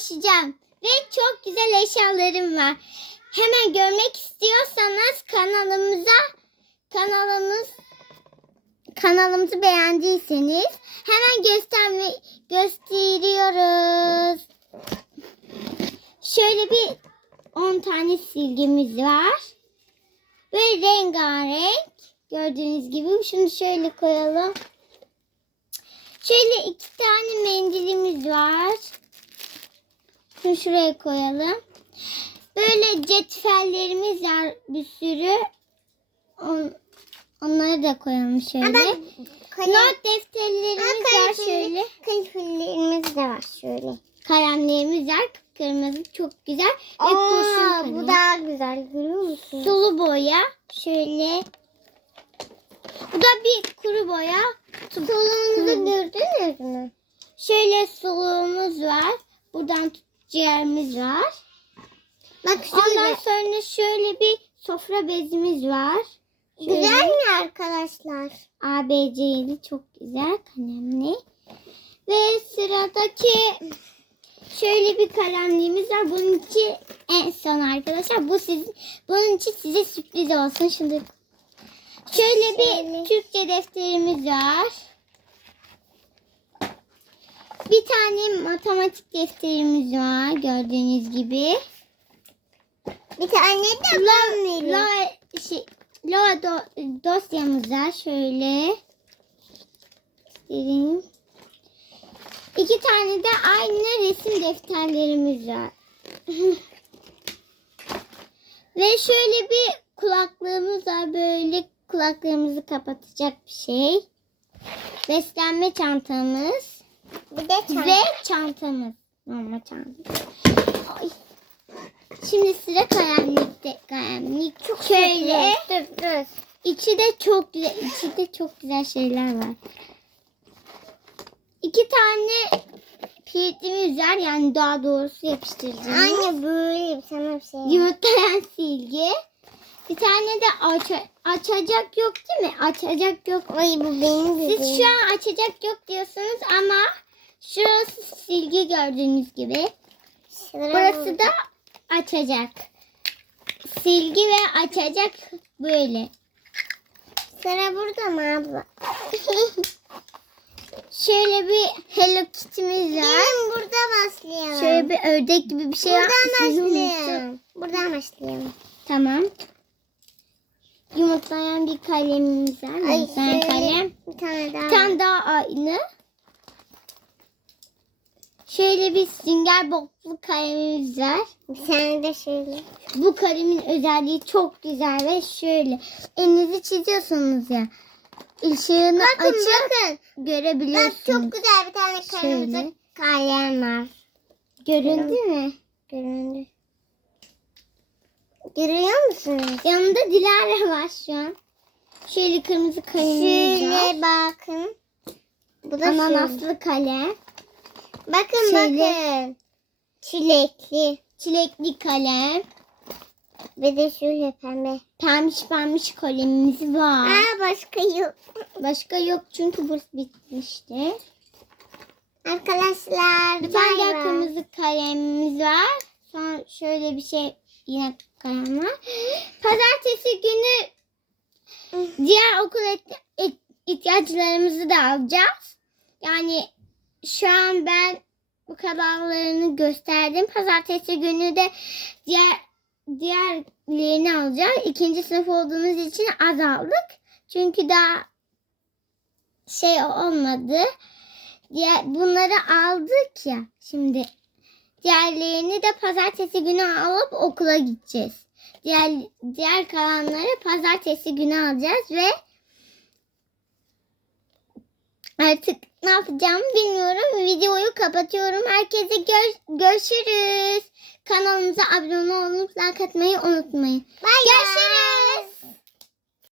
dolaşacağım. Ve çok güzel eşyalarım var. Hemen görmek istiyorsanız kanalımıza kanalımız kanalımızı beğendiyseniz hemen gösterme gösteriyoruz. Şöyle bir 10 tane silgimiz var. Ve rengarenk. Gördüğünüz gibi şunu şöyle koyalım. Şöyle iki tane mendilimiz var. Şunu şuraya koyalım. Böyle cetvellerimiz var bir sürü. On, onları da koyalım şöyle. Not defterlerimiz var şöyle. Kaliflerimiz de var şöyle. Kalemlerimiz var. Kırmızı çok güzel. Ve kurşun Aa, bu daha güzel görüyor musun? Sulu boya. Şöyle. Bu da bir kuru boya. Soluğunuzu gördünüz mü? Şöyle suluğumuz var. Buradan ciğerimiz var. Bak Ondan sonra şöyle bir sofra bezimiz var. Şöyle Güzel mi arkadaşlar? ABC'li çok güzel kalemli. Ve sıradaki şöyle bir kalemliğimiz var. Bunun için en son arkadaşlar. Bu sizin bunun için size sürpriz olsun. Şimdi şöyle bir. Türkçe defterimiz var. Bir tane matematik defterimiz var gördüğünüz gibi. Bir tane de vereyim. La, şey, la do- dosyamız var şöyle. Göstereyim. İki tane de aynı resim defterlerimiz var. Ve şöyle bir kulaklığımız var. Böyle kulaklarımızı kapatacak bir şey. Beslenme çantamız. Bir de çanta. Ve çantamız. Normal çanta. Ay. Şimdi sıra kalemlikte. Kalemlik çok şöyle. Sürpriz. İçi de çok güzel. İçi de çok güzel şeyler var. İki tane kilitimiz var. Yani daha doğrusu yapıştırıcımız. Anne böyle sana bir şey. Yumurtlayan silgi. Bir tane de aç açacak yok değil mi? Açacak yok. Ay bu benim Siz bebeğim. şu an açacak yok diyorsunuz ama şurası silgi gördüğünüz gibi. Sıra Burası da açacak. Silgi ve açacak böyle. Sıra burada mı abla? Şöyle bir Hello Kitty'miz var. Gelin burada başlayalım. Şöyle bir ördek gibi bir şey Buradan yapmışsınız. başlayalım. Buradan başlayalım. Tamam. Yumurtlayan bir kalemimiz var. Ay Yumurtlayan kalem. bir tane daha. Bir tane daha aynı. Şöyle bir sünger boklu kalemimiz var. Bir tane de şöyle. Bu kalemin özelliği çok güzel ve şöyle elinizi çiziyorsunuz ya. ışığını Bakın açıp bakın. Bak görebiliyorsunuz. çok güzel bir tane Şöyle. kalem var. Göründü mü? Göründü. Görüyor musunuz? Yanında Dilara var şu an. Şöyle kırmızı var. Şöyle bakın. Bu da şöyle. Ananaslı kalem. Bakın Şöyle. bakın. Çilekli. Çilekli kalem. Ve de şöyle pembe. Pembiş pembiş kalemimiz var. Aa başka yok. Başka yok çünkü burası bitmişti. Arkadaşlar Bir tane daha kırmızı kalemimiz var. Sonra şöyle bir şey yine var. Pazartesi günü diğer okul et- ihtiyaçlarımızı da alacağız. Yani şu an ben bu kadarlarını gösterdim. Pazartesi günü de diğer diğerlerini alacağız. İkinci sınıf olduğumuz için azaldık. Çünkü daha şey olmadı. Diğer, bunları aldık ya şimdi. Diğerlerini de pazartesi günü alıp okula gideceğiz. Diğer, diğer kalanları pazartesi günü alacağız ve artık ne yapacağımı bilmiyorum. Videoyu kapatıyorum. Herkese gör- görüşürüz. Kanalımıza abone olup like atmayı unutmayın. Bay. Görüşürüz.